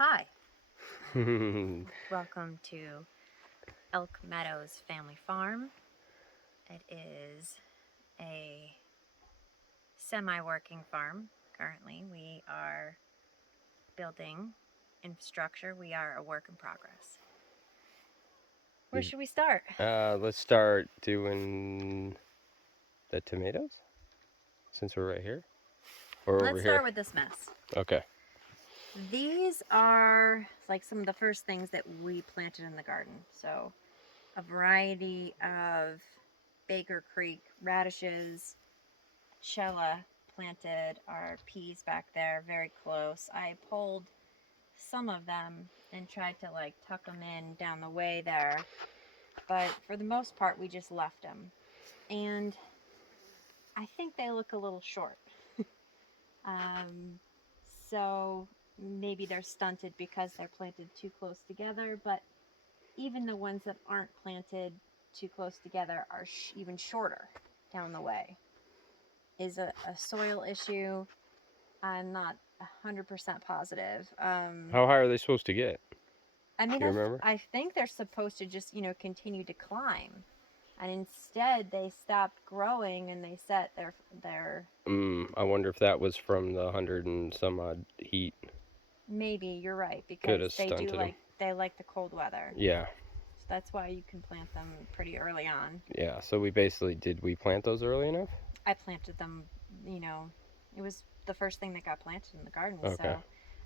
Hi, welcome to Elk Meadows Family Farm. It is a semi-working farm. Currently, we are building infrastructure. We are a work in progress. Where should we start? Let's start doing the tomatoes, since we're right here. Or over Let's here. start with this mess. Okay. These are like some of the first things that we planted in the garden. So, a variety of Baker Creek radishes, Shella planted our peas back there very close. I pulled some of them and tried to like tuck them in down the way there, but for the most part we just left them. And I think they look a little short. um, so maybe they're stunted because they're planted too close together, but even the ones that aren't planted too close together are even shorter down the way. Is a soil issue. I'm not 100% positive. How high are they supposed to get? I mean, Do you remember? I think they're supposed to just, continue to climb. And instead, they stopped growing and they set their. I wonder if that was from the 100 and some odd heat. Maybe you're right Could because have stunted them. they like the cold weather. Yeah. So that's why you can plant them pretty early on. Yeah, so did we plant those early enough? I planted them, it was the first thing that got planted in the garden. Okay. So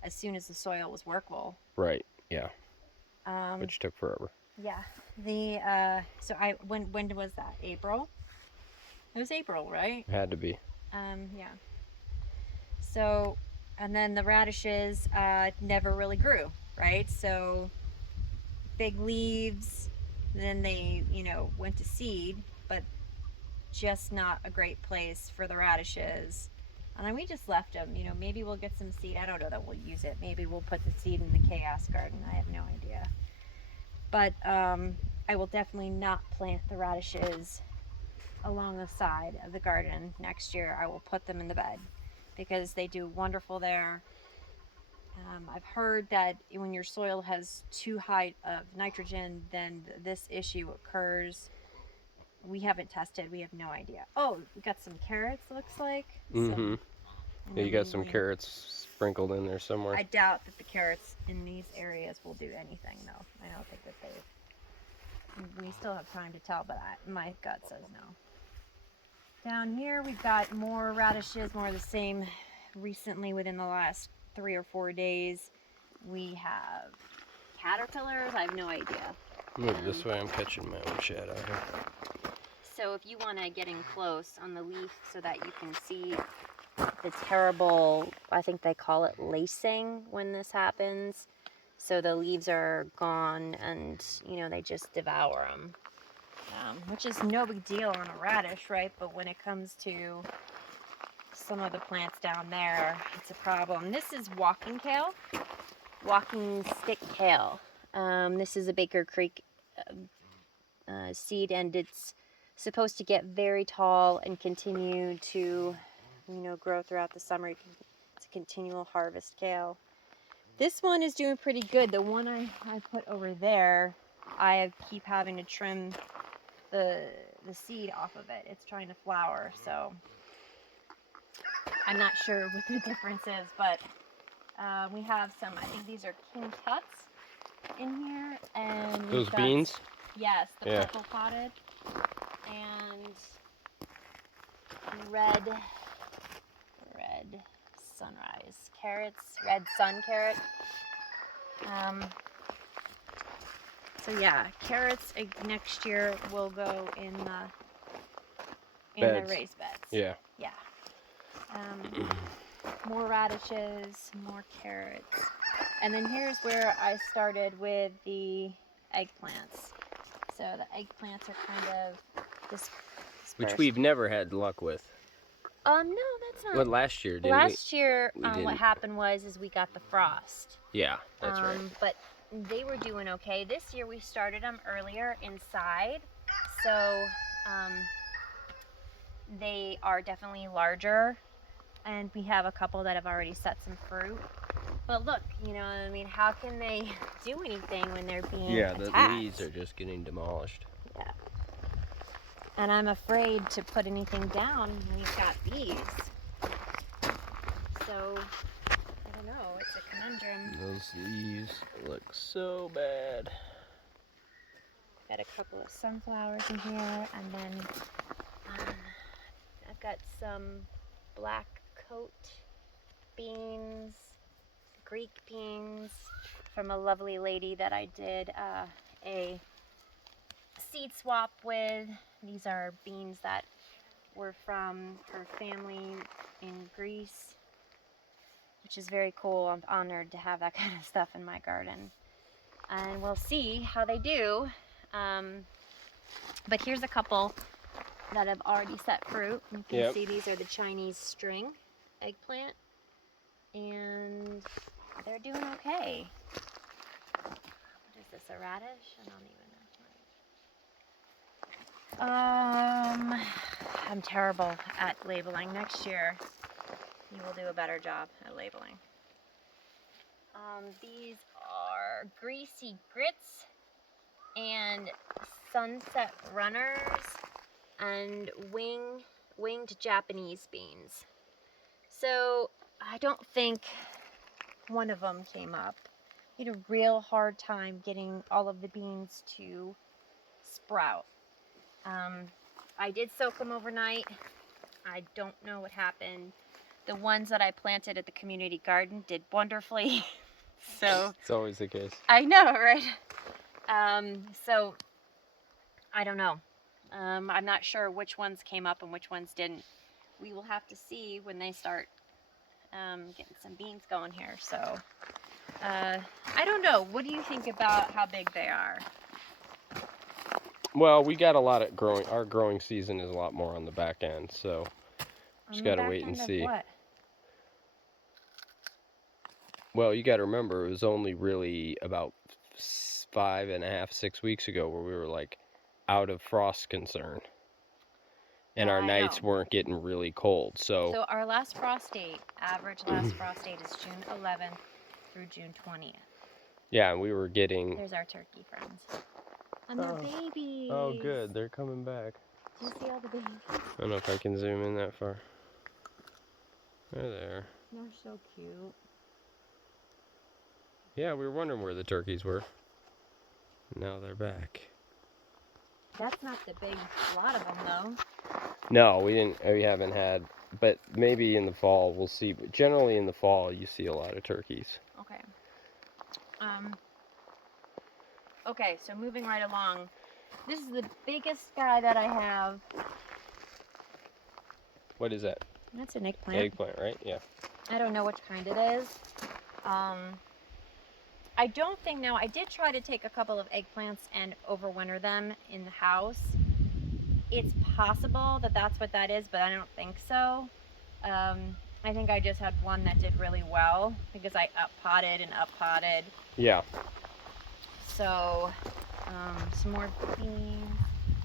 as soon as the soil was workable. Right, yeah. Um, Which took forever. Yeah. So when was that? April? It was April, right? Had to be. Yeah. So and then the radishes never really grew, right? So big leaves, then they, went to seed, but just not a great place for the radishes. And then we just left them, maybe we'll get some seed. I don't know that we'll use it. Maybe we'll put the seed in the chaos garden. I have no idea. But I will definitely not plant the radishes along the side of the garden next year. I will put them in the bed because they do wonderful there. I've heard that when your soil has too high of nitrogen, then this issue occurs. We haven't tested. We have no idea. Oh, we got some carrots, looks like. Mm-hmm. Yeah, you got some green. carrots sprinkled in there somewhere. I doubt that the carrots in these areas will do anything, though. I don't think that we still have time to tell, but my gut says no. Down here we've got more radishes, more of the same. Recently, within the last 3 or 4 days, we have caterpillars. I have no idea. Move this way, I'm catching my own shadow here. So if you want to get in close on the leaf so that you can see the terrible, I think they call it lacing when this happens. So the leaves are gone and, they just devour them. Which is no big deal on a radish, right? But when it comes to some of the plants down there, it's a problem. This is walking kale, walking stick kale. This is a Baker Creek seed, and it's supposed to get very tall and continue to, grow throughout the summer. It's a continual harvest kale. This one is doing pretty good. The one I put over there, I keep having to trim the seed off of it. It's trying to flower, so I'm not sure what the difference is, but we have some, I think these are King Tuts in here, and those beans? Yes, the purple potted, and red sunrise carrots, red sun carrot. So yeah, carrots next year will go in the raised beds. Yeah. Yeah. More radishes, more carrots. And then here's where I started with the eggplants. So the eggplants are kind of dispersed. Which we've never had luck with. No, that's not. What, last year, didn't we? Last year, what happened was we got the frost. Yeah, that's right. But they were doing okay. This year we started them earlier inside, so they are definitely larger, and we have a couple that have already set some fruit. But look, you know, I mean, how can they do anything when they're being Yeah, the attacked? leaves are just getting demolished. Yeah. And I'm afraid to put anything down when we've got bees. So, I don't know, it's a conundrum. Those leaves look so bad. Got a couple of sunflowers in here, and then I've got some black coat beans, Greek beans from a lovely lady that I did a seed swap with. These are beans that were from her family in Greece, which is very cool. I'm honored to have that kind of stuff in my garden. And we'll see how they do. But here's a couple that have already set fruit. You can see these are the Chinese string eggplant. And they're doing okay. What is this, a radish? I don't even know. I'm terrible at labeling. Next year, you will do a better job at labeling. These are greasy grits and sunset runners and winged Japanese beans. So I don't think one of them came up. We had a real hard time getting all of the beans to sprout. I did soak them overnight. I don't know what happened. The ones that I planted at the community garden did wonderfully. So It's always the case. I know, right? So I don't know. I'm not sure which ones came up and which ones didn't. We will have to see when they start getting some beans going here. So I don't know. What do you think about how big they are? Well, we got a lot of growing. Our growing season is a lot more on the back end, so just gotta wait and see. What? Well, you gotta remember, it was only really about 5.5, 6 weeks ago where we were like out of frost concern, and Yeah, our I nights know. weren't getting really cold. So Our last frost date, average last frost date is June 11th through June 20th. yeah, and we were getting. There's our turkey friends. And they're babies. Oh, good, they're coming back. Do you see all the babies? I don't know if I can zoom in that far. They're there. They're so cute. Yeah, we were wondering where the turkeys were. Now they're back. That's not the big lot of them, though. No, we haven't had, but maybe in the fall we'll see. But generally in the fall you see a lot of turkeys. Okay. Okay, so moving right along. This is the biggest guy that I have. What is that? That's an eggplant. Eggplant, right? Yeah. I don't know which kind it is. I don't think, now I did try to take a couple of eggplants and overwinter them in the house. It's possible that that's what that is, but I don't think so. I think I just had one that did really well because I up-potted and up-potted. Yeah. So, some more beans.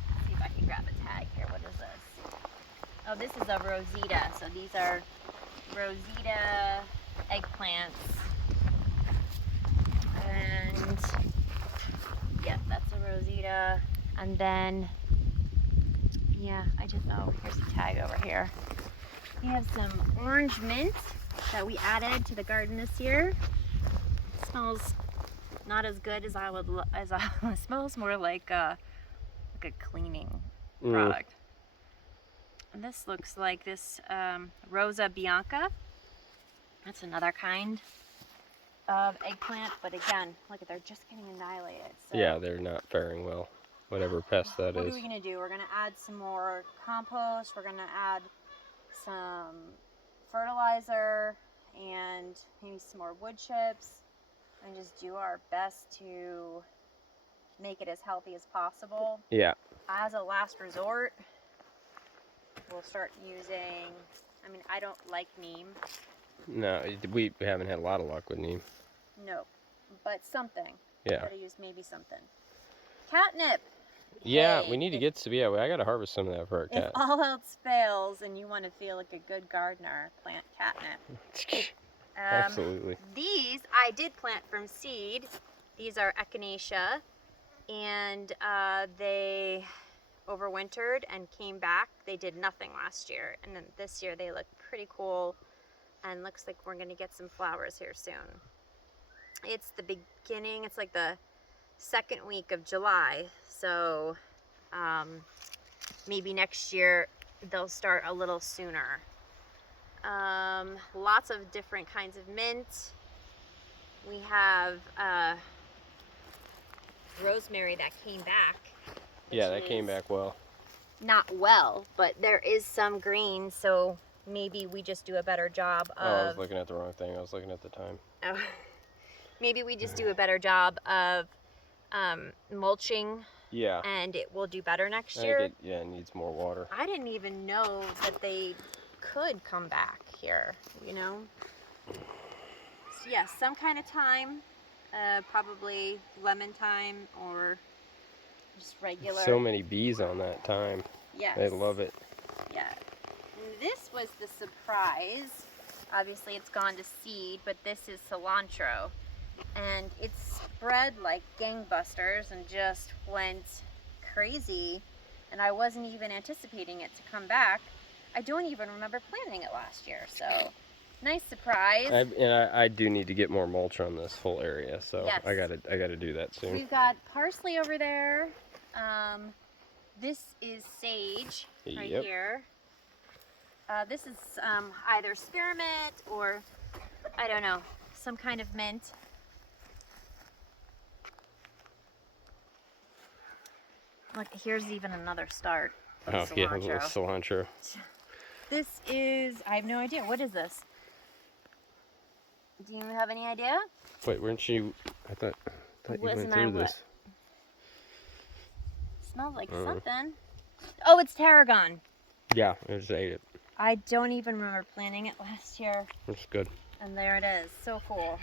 Let's see if I can grab a tag here. What is this? Oh, this is a Rosita. So these are Rosita eggplants. And yeah, that's a Rosita. And then, yeah, here's the tag over here. We have some orange mint that we added to the garden this year. It smells not as good as it smells more like a cleaning product. And this looks like this Rosa Bianca. That's another kind of eggplant, but again, look at, they're just getting annihilated. So Yeah, they're not faring well. Whatever pest that is. what are we gonna do? We're gonna add some more compost. We're gonna add some fertilizer and maybe some more wood chips, and just do our best to make it as healthy as possible. Yeah. As a last resort, we'll start using, I mean, I don't like neem. No, we haven't had a lot of luck with neem. No, but something. Yeah. Gotta use maybe something. Catnip. Yeah, Hey, we need to get to, yeah, I gotta harvest some of that for our If cat. all else fails and you want to feel like a good gardener, plant catnip. Absolutely. These I did plant from seed. These are echinacea, and they overwintered and came back. They did nothing last year, and then this year they look pretty cool, and looks like we're gonna get some flowers here soon. It's the beginning, it's like the second week of July, so maybe next year they'll start a little sooner. Lots of different kinds of mint. We have rosemary that came back. Yeah, that came back well. Not well, but there is some green, so maybe we just do a better job of... Oh, I was looking at the wrong thing. I was looking at the time. Oh. Maybe we just do a better job of mulching. Yeah. And it will do better next I year. think it needs more water. I didn't even know that they could come back here, you know? So yes, some kind of thyme, probably lemon thyme or just regular. So many bees on that thyme. Yes. They love it. Yeah. And this was the surprise. Obviously it's gone to seed, but this is cilantro. And it's spread like gangbusters and just went crazy. And I wasn't even anticipating it to come back. I don't even remember planting it last year, so nice surprise. I do need to get more mulch on this whole area, so yes. I gotta do that soon. We've got parsley over there. This is sage right here. This is either spearmint or, I don't know, some kind of mint. Look, here's even another start. Oh, yeah, a little cilantro. This is, I have no idea. What is this? Do you have any idea? Wait, weren't you, I thought you went through this. Smells like something. Oh, it's tarragon. Yeah, I just ate it. I don't even remember planting it last year. It's good. And there it is. So cool.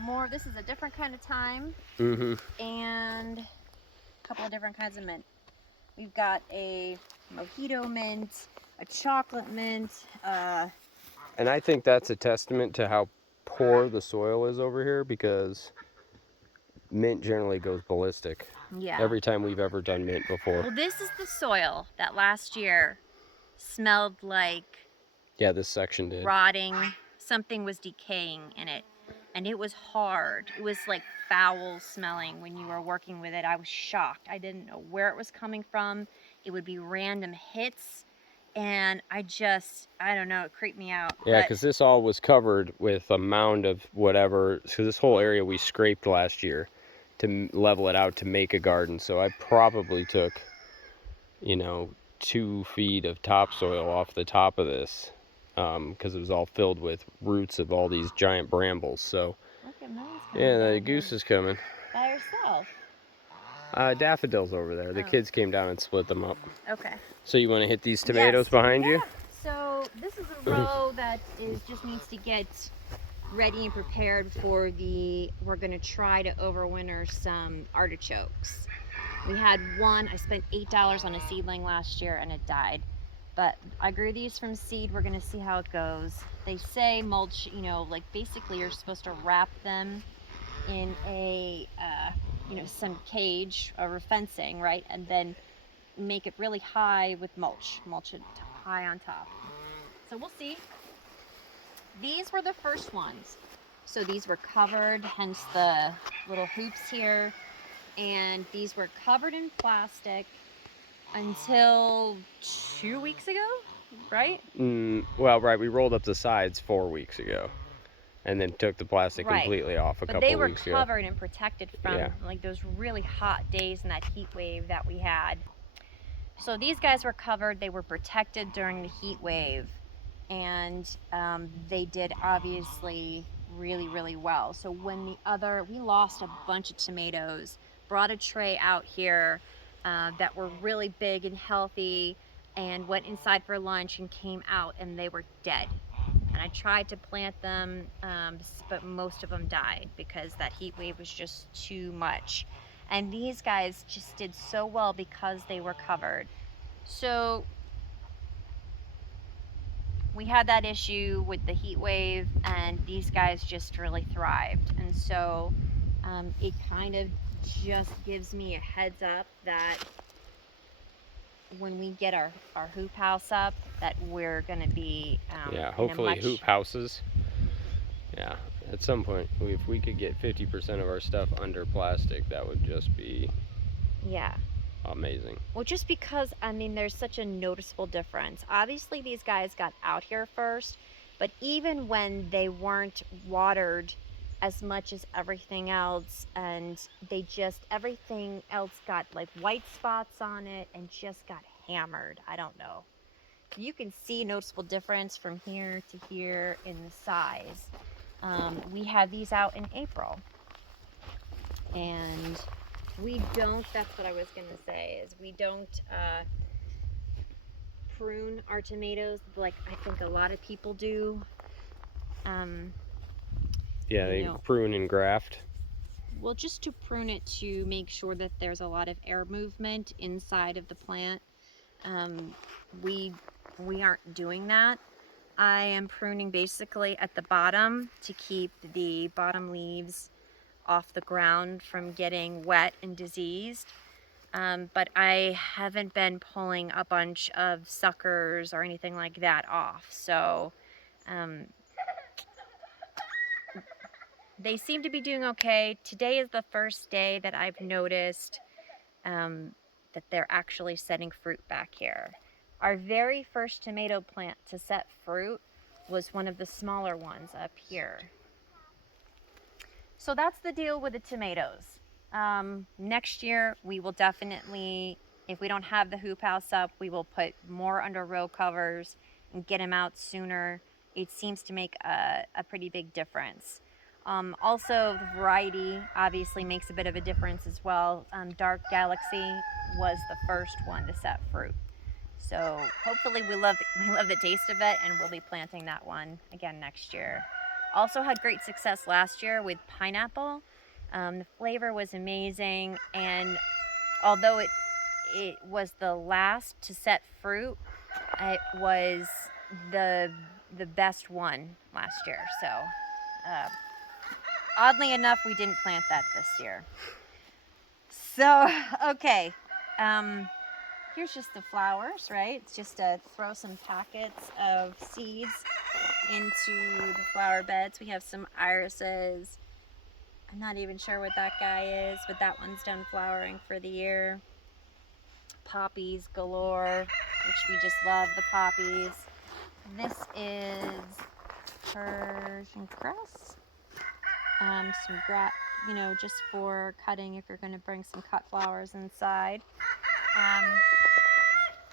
More, this is a different kind of thyme. And a couple of different kinds of mint. We've got a mojito mint, a chocolate mint. And I think that's a testament to how poor the soil is over here, because mint generally goes ballistic. Yeah. Every time we've ever done mint before. Well, this is the soil that last year smelled like... Yeah, this section did. Rotting. Something was decaying in it. And it was hard. It was like foul smelling when you were working with it. I was shocked. I didn't know where it was coming from. It would be random hits. And I don't know, it creeped me out. Yeah, because this all was covered with a mound of whatever. So this whole area we scraped last year to level it out to make a garden. So I probably took, 2 feet of topsoil off the top of this, because it was all filled with roots of all these giant brambles. So yeah, the goose is coming. By herself? Daffodils over there. The kids came down and split them up. Okay. So you want to hit these tomatoes behind you? So this is a row that just needs to get ready and prepared for we're going to try to overwinter some artichokes. We had one, I spent $8 on a seedling last year and it died. But I grew these from seed. We're going to see how it goes. They say mulch, like basically you're supposed to wrap them in a, some cage or fencing, right? And then make it really high with mulch it high on top. So we'll see. These were the first ones. So these were covered, hence the little hoops here. And these were covered in plastic until 2 weeks ago, right? Well, right. We rolled up the sides 4 weeks ago, and then took the plastic completely off a couple weeks ago. But they were covered and protected from like those really hot days and that heat wave that we had. So these guys were covered. They were protected during the heat wave, and they did obviously really, really well. So when we lost a bunch of tomatoes, brought a tray out here that were really big and healthy, and went inside for lunch and came out and they were dead. And I tried to plant them, but most of them died because that heat wave was just too much. And these guys just did so well because they were covered. So we had that issue with the heat wave, and these guys just really thrived. And so it kind of just gives me a heads up that when we get our hoop house up, that we're going to be Yeah, in a hopefully much... hoop houses. Yeah, at some point, if we could get 50% of our stuff under plastic, that would just be Yeah. amazing. Well, just because, I mean, there's such a noticeable difference. Obviously, these guys got out here first, but even when they weren't watered as much as everything else, and they just, everything else got like white spots on it and just got hammered. I don't know. You can see a noticeable difference from here to here in the size. We had these out in April, and we don't, that's what I was going to say, is we don't prune our tomatoes like I think a lot of people do. Yeah, they prune and graft. Well, just to prune it to make sure that there's a lot of air movement inside of the plant. We aren't doing that. I am pruning basically at the bottom to keep the bottom leaves off the ground from getting wet and diseased. But I haven't been pulling a bunch of suckers or anything like that off. So they seem to be doing okay. Today is the first day that I've noticed that they're actually setting fruit back here. Our very first tomato plant to set fruit was one of the smaller ones up here. So that's the deal with the tomatoes. Next year, we will definitely, if we don't have the hoop house up, we will put more under row covers and get them out sooner. It seems to make a pretty big difference. Also, the variety obviously makes a bit of a difference as well. Dark Galaxy was the first one to set fruit. So hopefully we love the taste of it, and we'll be planting that one again next year. Also had great success last year with pineapple. The flavor was amazing, and although it was the last to set fruit, it was the best one last year. So oddly enough, we didn't plant that this year. So okay, here's just the flowers, right? It's just to throw some packets of seeds into the flower beds. We have some irises. I'm not even sure what that guy is, but that one's done flowering for the year. Poppies galore, which we just love the poppies. This is Persian cress. Some just for cutting if you're going to bring some cut flowers inside.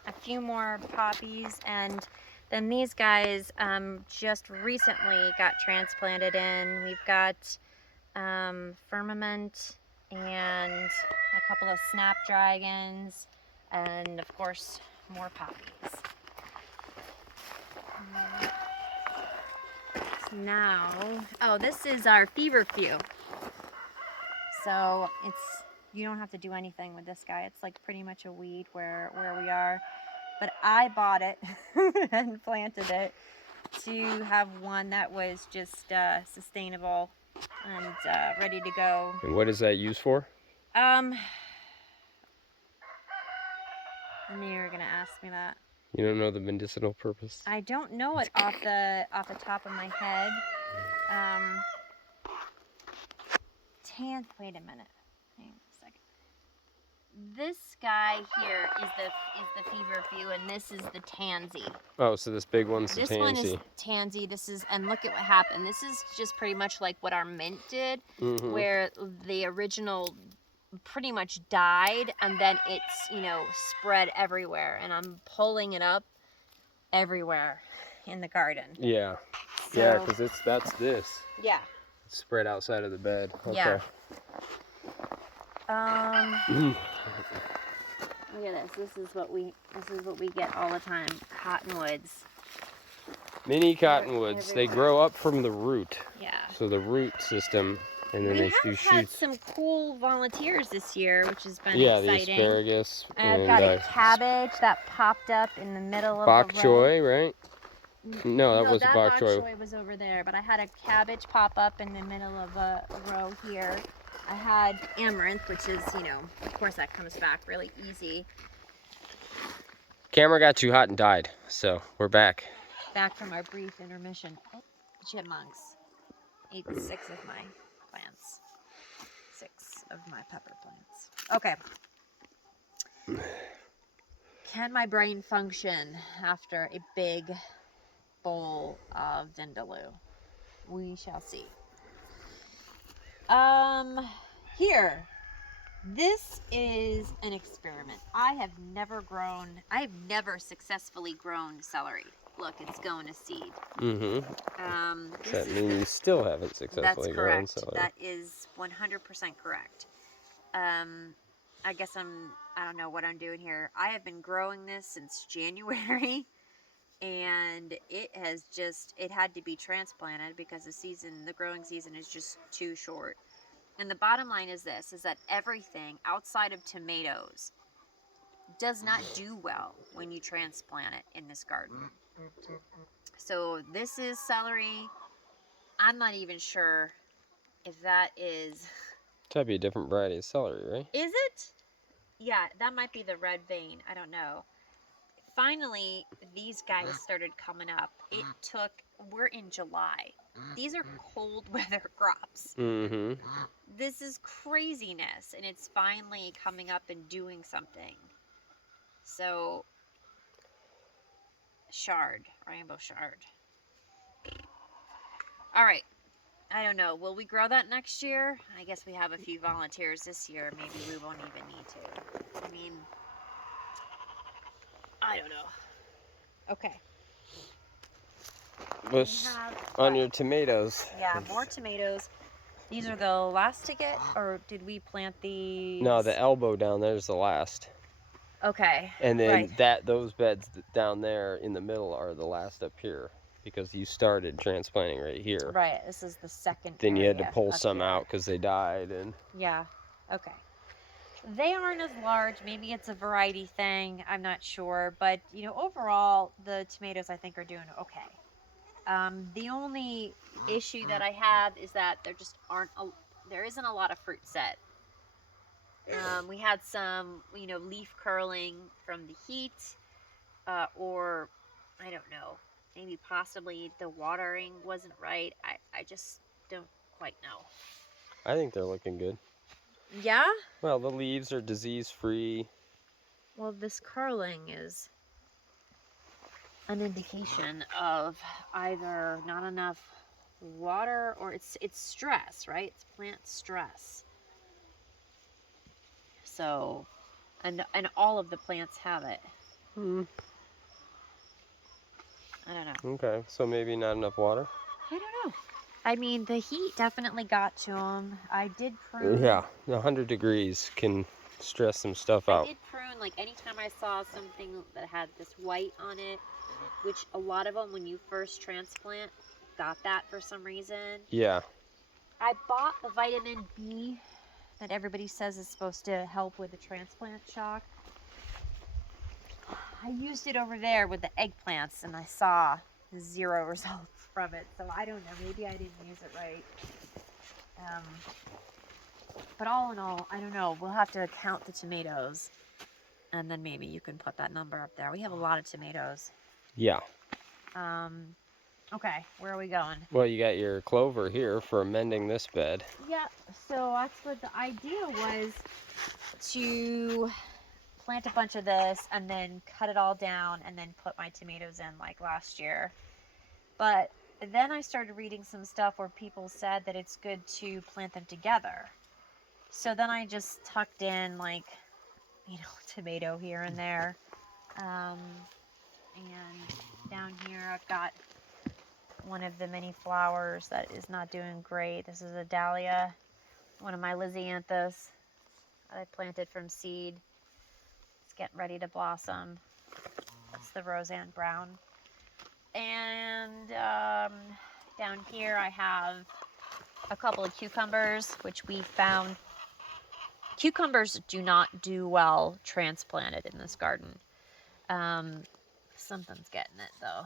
A few more poppies, and then these guys just recently got transplanted in. We've got firmament and a couple of snapdragons, and of course more poppies. Now, this is our feverfew. So you don't have to do anything with this guy. It's like pretty much a weed where we are. But I bought it and planted it to have one that was just sustainable and ready to go. And what is that used for? I knew you were gonna ask me that. You don't know the medicinal purpose? I don't know it off the top of my head. Wait a minute. Hang on a second. This guy here is the feverfew, and this is the tansy. Oh, so this big one's the This tansy. one is tansy. This is, and look at what happened. This is just pretty much like what our mint did, where the original pretty much died, and then it's spread everywhere, and I'm pulling it up everywhere in the garden. Yeah. So, yeah, because that's this. Yeah. It's spread outside of the bed. Okay. Yeah. Look at this. This is what we get all the time. Cottonwoods. Mini cottonwoods. They grow up from the root. Yeah. So the root system, and then they do We have had shoots. some cool volunteers this year, which has been Yeah, exciting. the asparagus. I've got a cabbage that popped up in the middle of bok the row. choy, right? No, that was that bok bok choy. choy was over there, but I had a cabbage pop up in the middle of a row here. I had amaranth, which is, of course that comes back really easy. Camera got too hot and died, so we're back. Back from our brief intermission. Oh, the chipmunks ate 6 of my plants. 6 of my pepper plants. Okay. Can my brain function after a big bowl of vindaloo? We shall see. Here. This is an experiment. I have never successfully grown celery. Look, it's going to seed. Does that mean you still haven't successfully grown celery? That is 100% correct. I guess I don't know what I'm doing here. I have been growing this since January, and it had to be transplanted because the growing season is just too short. And the bottom line is this, is that everything outside of tomatoes does not do well when you transplant it in this garden. So this is celery. I'm not even sure if that is... It's gotta be a different variety of celery, right? Is it? Yeah, that might be the red vein. I don't know. Finally, these guys started coming up. We're in July. These are cold weather crops. This is craziness, and it's finally coming up and doing something. So, rainbow chard. All right. I don't know. Will we grow that next year? I guess we have a few volunteers this year. Maybe we won't even need to. I mean, I don't know. Okay. On your tomatoes. Yeah, more tomatoes. These are the last to get, or did we plant these? No, the elbow down there is the last. Okay. And then right. those beds down there in the middle are the last up here because you started transplanting right here. Right. This is the second. Then you had to area pull up some here. out because they died and. Yeah. Okay. They aren't as large. Maybe it's a variety thing. I'm not sure, but overall, the tomatoes I think are doing okay. The only issue that I have is that there isn't a lot of fruit set. We had some, leaf curling from the heat, or I don't know, maybe possibly the watering wasn't right. I just don't quite know. I think they're looking good. Yeah? Well, the leaves are disease-free. Well, this curling is an indication of either not enough water or it's stress, right? It's plant stress. So, and all of the plants have it. I don't know. Okay, so maybe not enough water? I don't know. I mean, the heat definitely got to them. I did prune. Yeah, 100 degrees can stress some stuff out. I did prune, like anytime I saw something that had this white on it, which a lot of them, when you first transplant, got that for some reason. Yeah. I bought the vitamin B that everybody says is supposed to help with the transplant shock. I used it over there with the eggplants, and I saw 0 results from it. So I don't know. Maybe I didn't use it right. But all in all, I don't know. We'll have to count the tomatoes, and then maybe you can put that number up there. We have a lot of tomatoes. Yeah. Okay, where are we going? Well, you got your clover here for amending this bed. Yeah, so that's what the idea was, to plant a bunch of this and then cut it all down and then put my tomatoes in like last year. But then I started reading some stuff where people said that it's good to plant them together. So then I just tucked in like, tomato here and there. And down here I've got one of the mini flowers that is not doing great. This is a dahlia, one of my Lysianthus that I planted from seed. It's getting ready to blossom. It's the Roseanne Brown. And down here I have a couple of cucumbers, which we found. Cucumbers do not do well transplanted in this garden. Something's getting it though.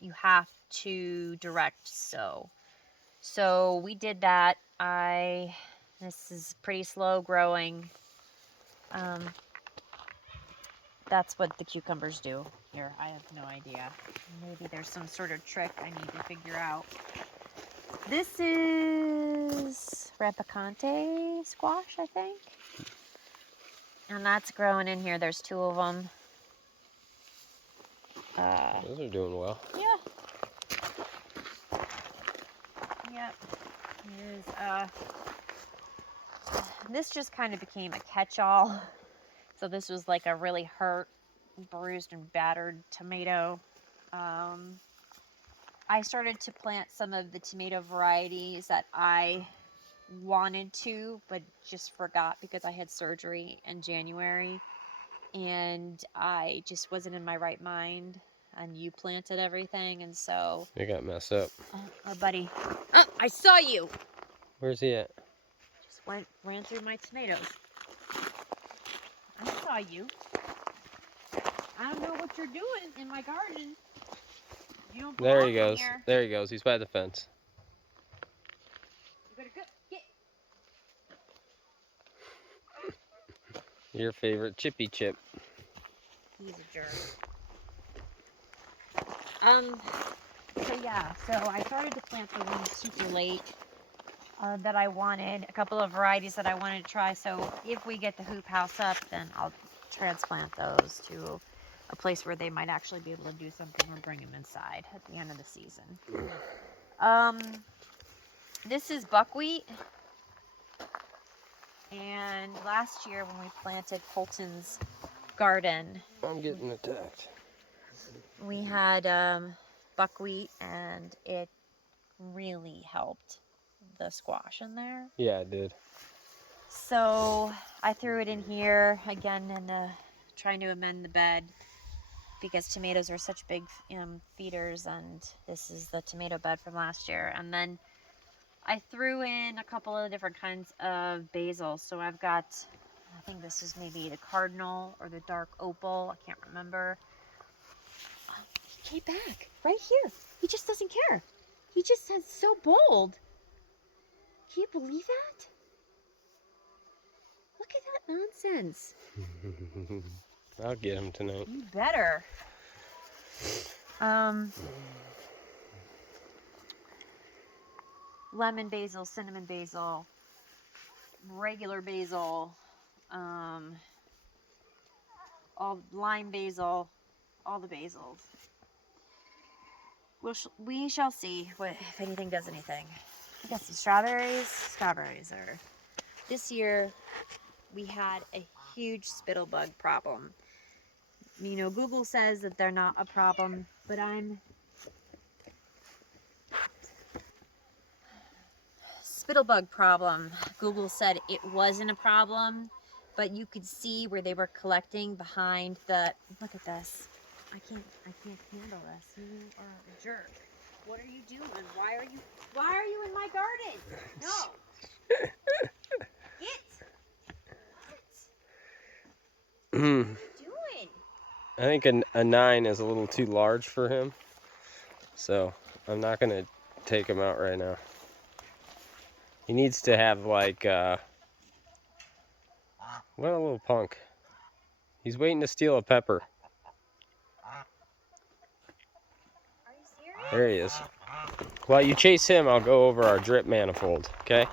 you have to direct sow. So we did that. This is pretty slow growing. That's what the cucumbers do here. I have no idea. Maybe there's some sort of trick I need to figure out. This is Rapicante squash, I think. And that's growing in here. There's 2 of them. Those are doing well. Yeah. Yep. This just kind of became a catch-all. So this was like a really hurt, bruised, and battered tomato. I started to plant some of the tomato varieties that I wanted to, but just forgot because I had surgery in January. And I just wasn't in my right mind. And you planted everything, and so... They got messed up. Our buddy... Oh, I saw you! Where's he at? Just ran through my tomatoes. I saw you. I don't know what you're doing in my garden. You don't belong There he goes. here. There he goes. He's by the fence. You better go. Get. Your favorite chippy chip. He's a jerk. So yeah, so I started to plant the ones super late that I wanted, a couple of varieties that I wanted to try. So if we get the hoop house up, then I'll transplant those to a place where they might actually be able to do something or bring them inside at the end of the season. This is buckwheat. And last year when we planted Colton's garden, I'm getting attacked. we had buckwheat, and it really helped the squash in there. Yeah, I did. So I threw it in here again, and trying to amend the bed because tomatoes are such big feeders, and this is the tomato bed from last year. And then I threw in a couple of different kinds of basil. So I've got, I think this is maybe the cardinal or the dark opal. I can't remember. He came back right here. He just doesn't care. He just says so bold. Can you believe that? Look at that nonsense. I'll get him tonight. You better. Lemon basil, cinnamon basil, regular basil, all lime basil, all the basils. We shall see if anything does anything. I got some strawberries. Strawberries are... This year, we had a huge spittlebug problem. You know, Google says that they're not a problem, but spittlebug problem. Google said it wasn't a problem, but you could see where they were collecting behind the... Look at this. I can't handle this. You are a jerk. What are you doing? Why are you in my garden? No. Get. What are you doing? I think a 9 is a little too large for him, so I'm not gonna take him out right now. He needs to have like what a little punk. He's waiting to steal a pepper. Are you serious? There he is. While you chase him, I'll go over our drip manifold, okay?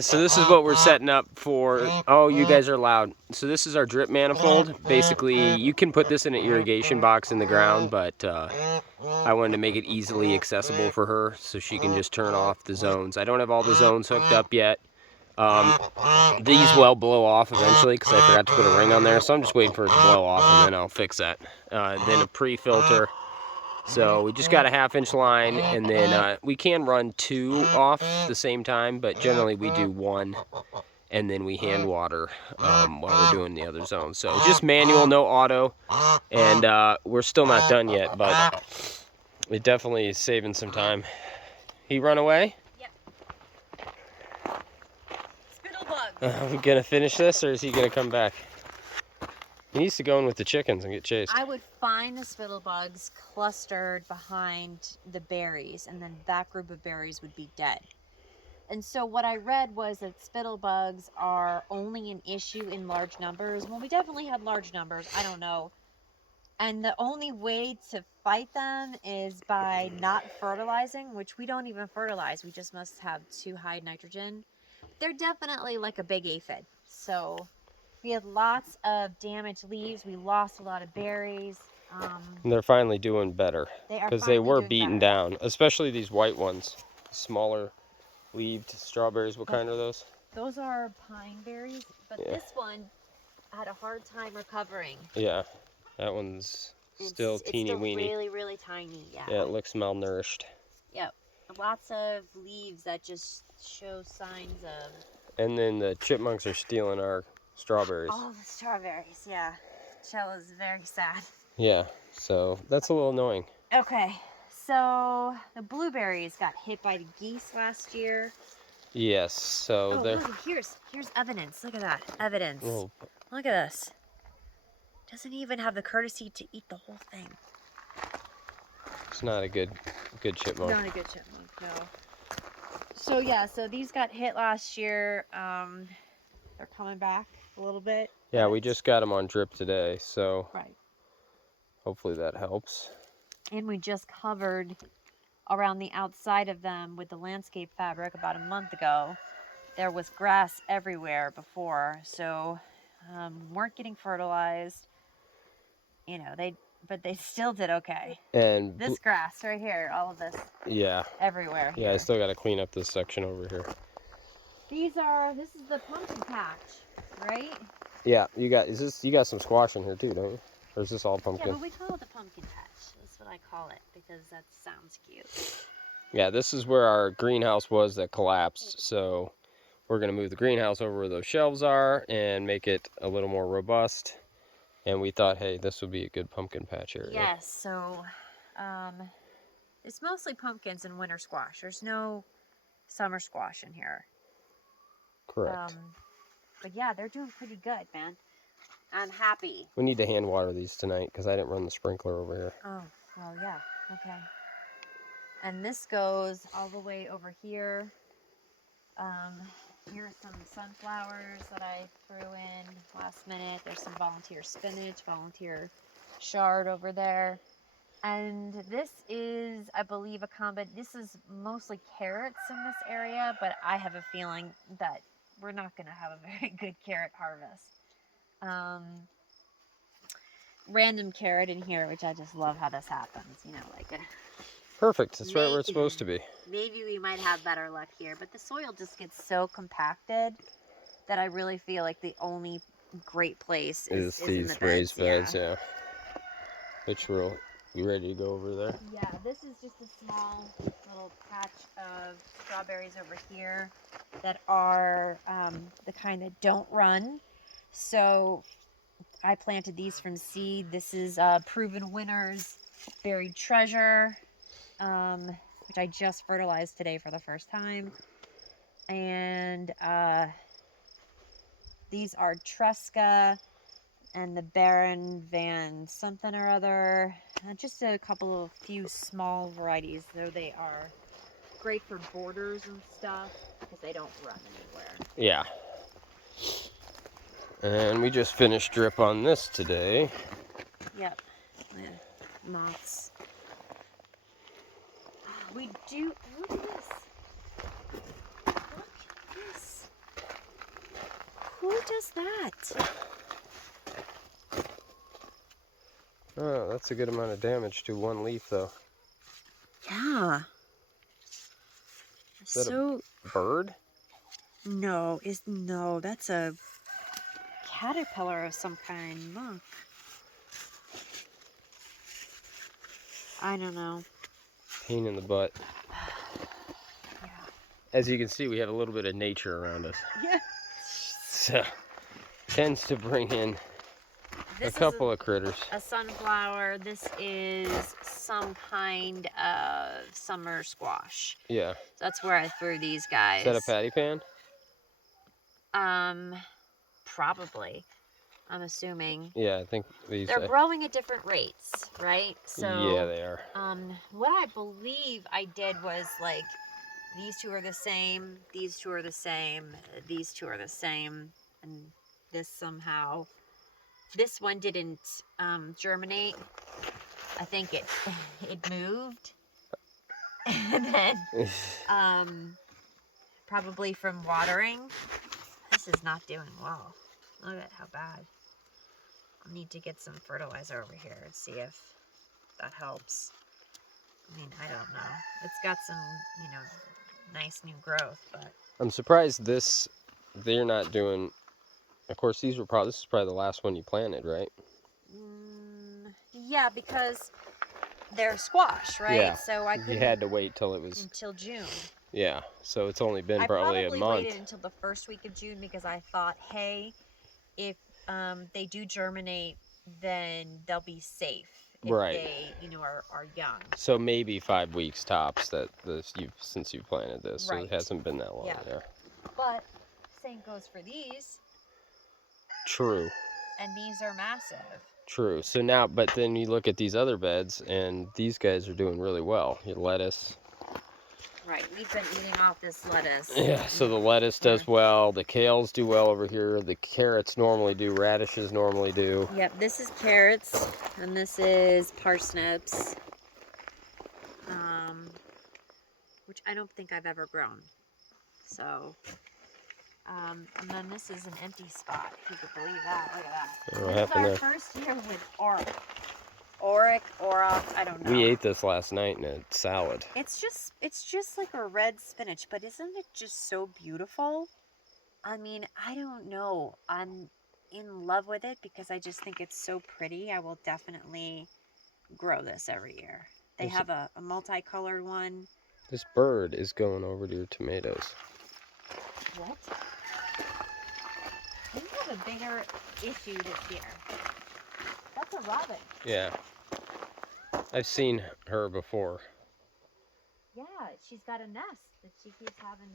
So this is what we're setting up for. Oh, you guys are loud. So this is our drip manifold. Basically, you can put this in an irrigation box in the ground, but I wanted to make it easily accessible for her so she can just turn off the zones. I don't have all the zones hooked up yet. These will blow off eventually because I forgot to put a ring on there, so I'm just waiting for it to blow off and then I'll fix that. Then a pre-filter. So we just got a 1/2-inch line, and then we can run 2 off the same time, but generally we do 1, and then we hand water while we're doing the other zone. So just manual, no auto, and we're still not done yet, but it definitely is saving some time. He run away? Yep. Spittlebug. Are we gonna finish this, or is he gonna come back? He needs to go in with the chickens and get chased. I would find the spittlebugs clustered behind the berries, and then that group of berries would be dead. And so what I read was that spittlebugs are only an issue in large numbers. Well, we definitely had large numbers. I don't know. And the only way to fight them is by not fertilizing, which we don't even fertilize. We just must have too high nitrogen. They're definitely like a big aphid. So we had lots of damaged leaves. We lost a lot of berries. And they're finally doing better. They are Because they finally were doing beaten better. down. Especially these white ones. Smaller leaved strawberries. What But kind are those? those are pine berries. But Yeah. this one had a hard time recovering. Yeah. That one's still teeny it's weeny. really, really tiny. Yeah. Yeah, it looks malnourished. Yep. Lots of leaves that just show signs of. And then the chipmunks are stealing our strawberries. All the strawberries, yeah. Shell is very sad. Yeah, so that's a little annoying. Okay, so the blueberries got hit by the geese last year. Yes, so Oh, they're... look, here's evidence. Look at that. Evidence. Oh, Look at this. Doesn't even have the courtesy to eat the whole thing. it's not a good chipmunk. Not a good chipmunk, no. So yeah, so these got hit last year. They're coming back a little bit. Yeah, we but- just got them on drip today, so Right. hopefully that helps. And we just covered around the outside of them with the landscape fabric about a month ago. There was grass everywhere before, so weren't getting fertilized. You know, but they still did okay. And This grass right here, all of this yeah, everywhere. yeah, I Here. still got to clean up this section over here. This is the pumpkin patch, right? Yeah, you got some squash in here too, don't you? Or is this all Yeah, pumpkin? but we call it the pumpkin patch. That's what I call it because that sounds cute. Yeah, this is where our greenhouse was that collapsed, so we're going to move the greenhouse over where those shelves are and make it a little more robust. And we thought, hey, this would be a good pumpkin patch area. Yes, so it's mostly pumpkins and winter squash. There's no summer squash in here. Correct. But yeah, they're doing pretty good, man. I'm happy. We need to hand water these tonight because I didn't run the sprinkler over here. Oh, well, yeah, okay. And this goes all the way over here. Here's some sunflowers that I threw in last minute. There's some volunteer spinach, volunteer chard over there. And this is, I believe, this is mostly carrots in this area, but I have a feeling that we're not going to have a very good carrot harvest. Random carrot in here, which I just love how this happens. You know, like Perfect. That's right where it's supposed to be. maybe we might have better luck here, but the soil just gets so compacted that I really feel like the only great place is in these the raised beds. beds, yeah. Which will be ready to go over there. Yeah, this is just a small little patch of strawberries over here that are the kind that don't run. So I planted these from seed. This is Proven Winners Buried Treasure, which I just fertilized today for the first time. And these are Tresca and the Baron Van something or other. Just a few small varieties, though they are great for borders and stuff because they don't run anywhere. Yeah. And we just finished drip on this today. Yep. Yeah. Moths. We do. Look at this. Look at this. Who does that? Oh, that's a good amount of damage to one leaf, though. Yeah. Is that a bird? No, that's a caterpillar of some kind. Look. I don't know. Pain in the butt. Yeah. As you can see, we have a little bit of nature around us. Yeah. So, tends to bring in This a couple of critters. A sunflower. This is some kind of summer squash. Yeah. That's where I threw these guys. Is that a patty pan? Probably. I'm assuming. Yeah, I think these. They're growing at different rates, right? So yeah, they are. what I believe I did was like these two are the same, these two are the same, these two are the same, and this somehow. This one didn't germinate. I think it moved, and then probably from watering. This is not doing well. Look at how bad. I'll need to get some fertilizer over here and see if that helps. I mean, I don't know. It's got some, nice new growth, but I'm surprised they're not doing. Of course, this is probably the last one you planted, right? yeah, because they're squash, right? Yeah. So I couldn't. You had to wait till it was. Until June. Yeah, so it's only been I probably a month. waited until the first week of June because I thought, hey, if they do germinate, then they'll be safe if Right. they, are young. So maybe 5 weeks tops since you've planted this. So Right. it hasn't been that long. Yeah. But same goes for these. True. And these are massive. True. So now, but then you look at these other beds, and these guys are doing really well. Your lettuce. Right. We've been eating off this lettuce. Yeah. So the lettuce does well. The kales do well over here. The carrots normally do. Radishes normally do. Yep. This is carrots, and this is parsnips. Which I don't think I've ever grown. So. And then this is an empty spot, if you could believe that. Look at that. What This is happened our there? first year with Auric, I don't know. We ate this last night in a salad. It's just like a red spinach, but isn't it just so beautiful? I mean, I don't know. I'm in love with it because I just think it's so pretty. I will definitely grow this every year. They have a multicolored one. This bird is going over to your tomatoes. What? You have a bigger issue this year. That's a robin. Yeah. I've seen her before. Yeah, she's got a nest that she keeps having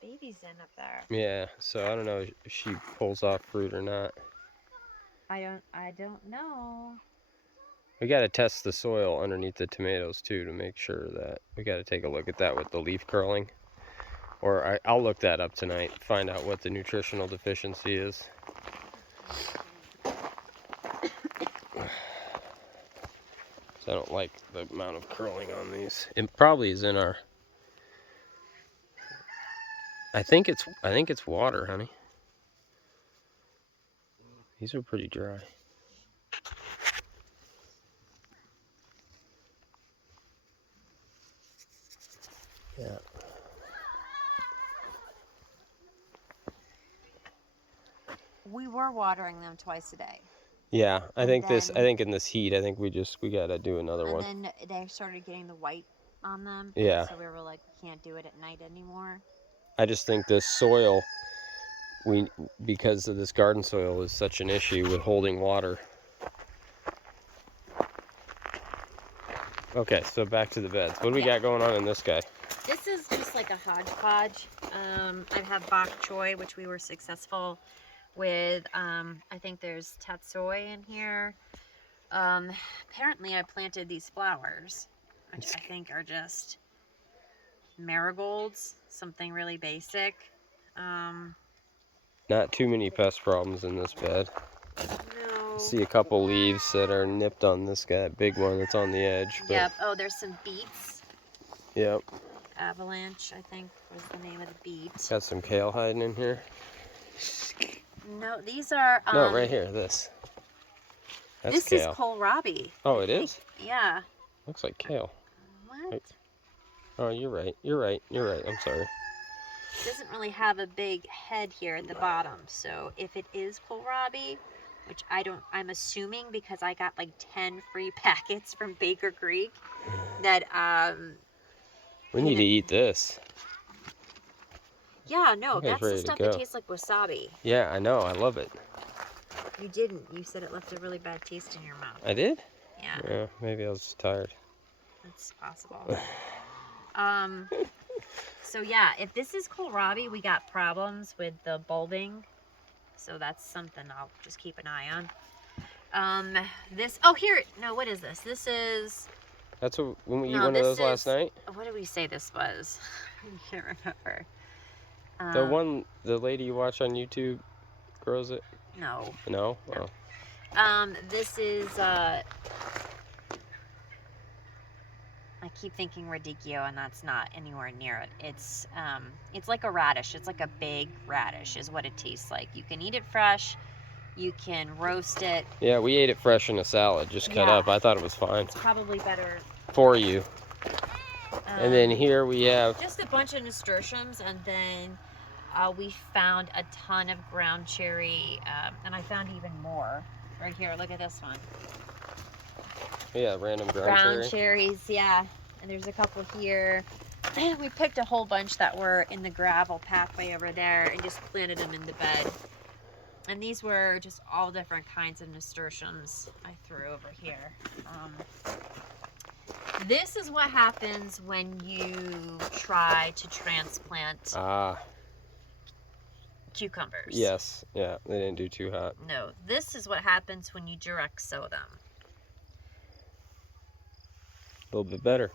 babies in up there. Yeah, so I don't know if she pulls off fruit or not. I don't know. We got to test the soil underneath the tomatoes too to make sure that we got to take a look at that with the leaf curling. Or I'll look that up tonight, find out what the nutritional deficiency is. So I don't like the amount of curling on these. It probably is in our. I think it's water, honey. These are pretty dry. Yeah. We were watering them twice a day. Yeah, I think in this heat, I think we gotta do another one. And then they started getting the white on them. Yeah. So we were like, we can't do it at night anymore. I just think this soil, because of this garden soil, is such an issue with holding water. Okay, so back to the beds. What do we got going on in this guy? This is just like a hodgepodge. I have bok choy, which we were successful with. I think there's tatsoi in here. Apparently I planted these flowers, which I think are just marigolds, something really basic. Not too many pest problems in this bed. No. See a couple leaves that are nipped on this guy, big one that's on the edge. But... Yep. Oh, there's some beets. Yep. Avalanche, I think, was the name of the beet. Got some kale hiding in here. No, these are. No, right here. This. That's this kale. is kohlrabi. Oh, it is? Yeah. Looks like kale. What? Right. Oh, you're right. I'm sorry. It doesn't really have a big head here at the bottom. So if it is kohlrabi, which I'm assuming because I got like 10 free packets from Baker Creek, that we need to eat this. Yeah, no, that's the stuff that tastes like wasabi. Yeah, I know. I love it. You didn't. You said it left a really bad taste in your mouth. I did? Yeah. Yeah, maybe I was just tired. That's possible. So yeah, if this is kohlrabi, we got problems with the bulbing. So that's something I'll just keep an eye on. Oh, here, no, what is this? This is, That's what, when we eat no, one of this those last is, night? what did we say this was? I can't remember. The one, the lady you watch on YouTube grows it? No. No? No. Oh. This is, I keep thinking radicchio, and that's not anywhere near it. It's like a radish. It's like a big radish is what it tastes like. You can eat it fresh. You can roast it. Yeah, we ate it fresh in a salad, just cut up. I thought it was fine. It's probably better for you. And then here we have just a bunch of nasturtiums, and then we found a ton of ground cherry, and I found even more right here. Look at this one. Yeah, random ground cherries, yeah. And there's a couple here. We picked a whole bunch that were in the gravel pathway over there and just planted them in the bed. And these were just all different kinds of nasturtiums I threw over here. This is what happens when you try to transplant cucumbers. Yes, yeah, they didn't do too hot. No, this is what happens when you direct sow them. A little bit better.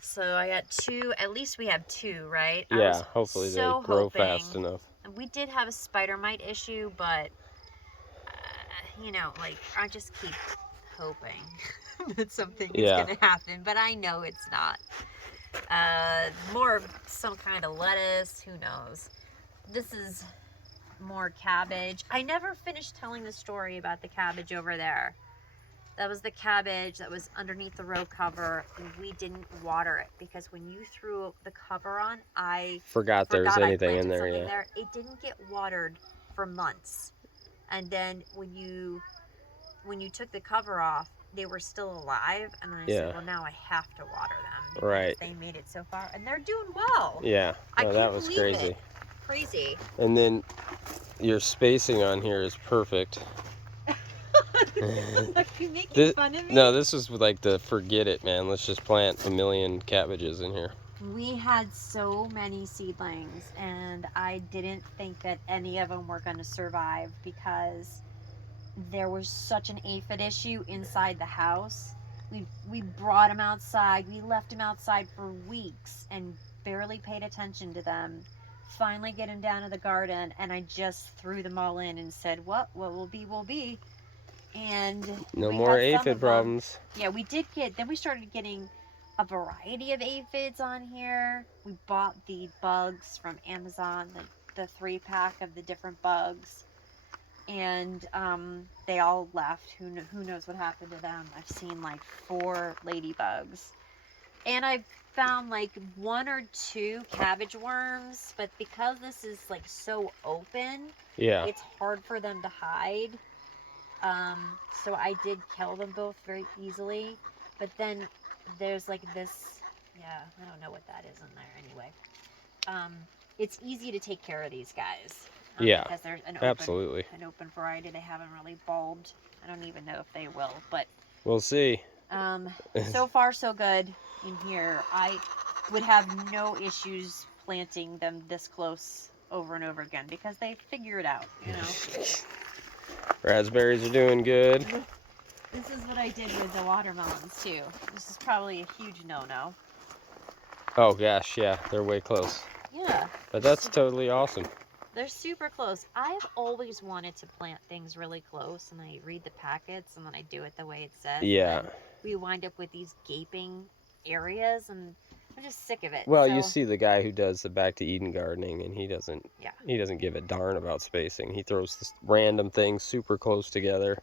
So I got two, at least we have two, right? Yeah, hopefully they grow fast enough. We did have a spider mite issue, but, you know, like, I just keep hoping that something is going to happen, but I know it's not. More of some kind of lettuce, who knows. This is more cabbage. I never finished telling the story about the cabbage over there. That was the cabbage that was underneath the row cover, and we didn't water it because when you threw the cover on, I forgot there was anything in there. Yeah, there. It didn't get watered for months, and then when you took the cover off, they were still alive, and I said, well, now I have to water them because they made it so far, and they're doing well. Yeah, no, that was crazy. Crazy. And then your spacing on here is perfect. Are you making fun of me? No, this was like the forget it, man. Let's just plant 1,000,000 cabbages in here. We had so many seedlings, and I didn't think that any of them were going to survive because there was such an aphid issue inside the house. We brought them outside. We left them outside for weeks and barely paid attention to them. Finally get them down to the garden, and I just threw them all in and said, what will be, will be. And no more aphid problems. Yeah, we did then we started getting a variety of aphids on here. We bought the bugs from Amazon, the 3-pack of the different bugs. And they all left. Who knows what happened to them? I've seen like 4 ladybugs. And I've found like 1 or 2 cabbage worms, but because this is like so open, it's hard for them to hide. So I did kill them both very easily, but then there's like this, I don't know what that is in there anyway. It's easy to take care of these guys. Because there's an open variety. They haven't really bulbed. I don't even know if they will, but we'll see. So far so good in here. I would have no issues planting them this close over and over again because they figure it out, you know. Raspberries are doing good. This is what I did with the watermelons too. This is probably a huge no-no. Oh gosh, yeah, they're way close. Yeah. But that's totally awesome. They're super close. I've always wanted to plant things really close, and I read the packets, and then I do it the way it says. Yeah. We wind up with these gaping areas, and I'm just sick of it. Well, you see the guy who does the Back to Eden gardening, and he doesn't give a darn about spacing. He throws this random things super close together.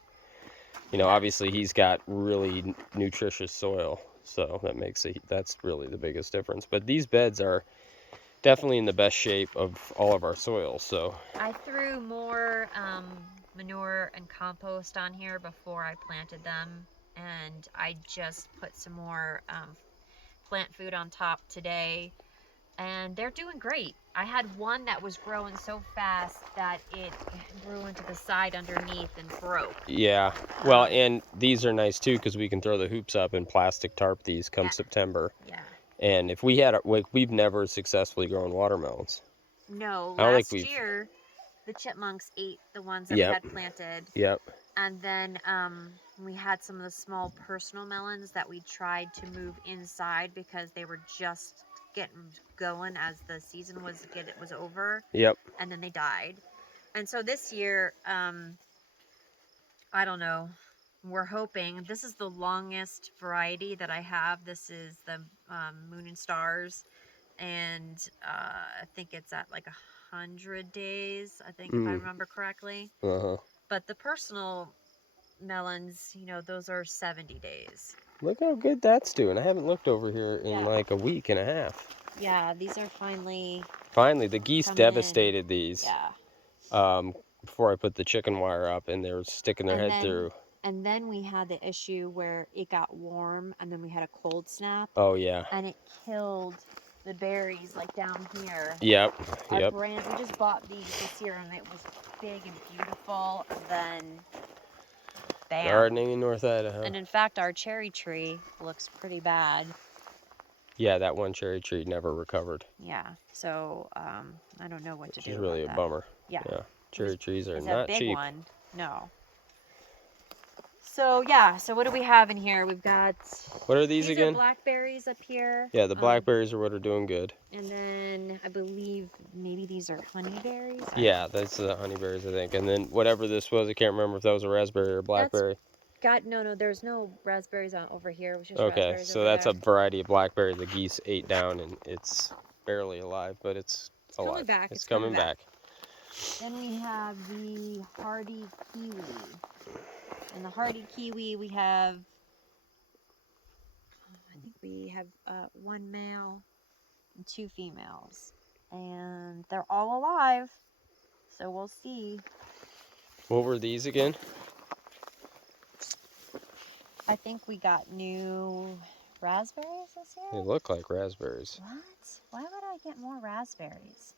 You know, obviously he's got really nutritious soil, so that's really the biggest difference. But these beds are definitely in the best shape of all of our soils. So I threw more manure and compost on here before I planted them, and I just put some more plant food on top today, and they're doing great. I had one that was growing so fast that it grew into the side underneath and broke. Yeah, well, and these are nice too because we can throw the hoops up and plastic tarp these come September. Yeah. And if we had, we've never successfully grown watermelons. No, last year the chipmunks ate the ones that we Yep. had planted. Yep. And then we had some of the small personal melons that we tried to move inside because they were just getting going as the season was over. Yep. And then they died. And so this year, I don't know. We're hoping this is the longest variety that I have. This is the Moon and Stars, and I think it's at like 100 days. I think if I remember correctly. But the personal melons, you know, those are 70 days. Look how good that's doing. I haven't looked over here in like a week and a half. Yeah, these are finally. Finally, the geese devastated in. these. Yeah. Before I put the chicken wire up, and they were sticking their head through. And then we had the issue where it got warm, and then we had a cold snap. Oh yeah. And it killed the berries like down here. Yep. Our brand, we just bought these this year, and it was big and beautiful. And then, bam. Gardening in North Idaho. And in fact, our cherry tree looks pretty bad. Yeah, that one cherry tree never recovered. Yeah. So I don't know what to do. It's really a bummer. Yeah. Cherry trees are it's not a big cheap. One. No. So yeah, so what do we have in here? We've got. What are these again? Are blackberries up here. Yeah, the blackberries are what are doing good. And then I believe maybe these are honeyberries. Yeah, that's the honeyberries, I think. And then whatever this was, I can't remember if that was a raspberry or a blackberry. No, there's no raspberries over here. It was just okay, raspberries so over that's there. a variety of blackberry the geese ate down, and it's barely alive, but it's alive. Coming back. It's coming back. Then we have the hardy kiwi. And the hardy kiwi, we have, I think we have one male and 2 females. And they're all alive, so we'll see. What were these again? I think we got new raspberries this year. They look like raspberries. What? Why would I get more raspberries?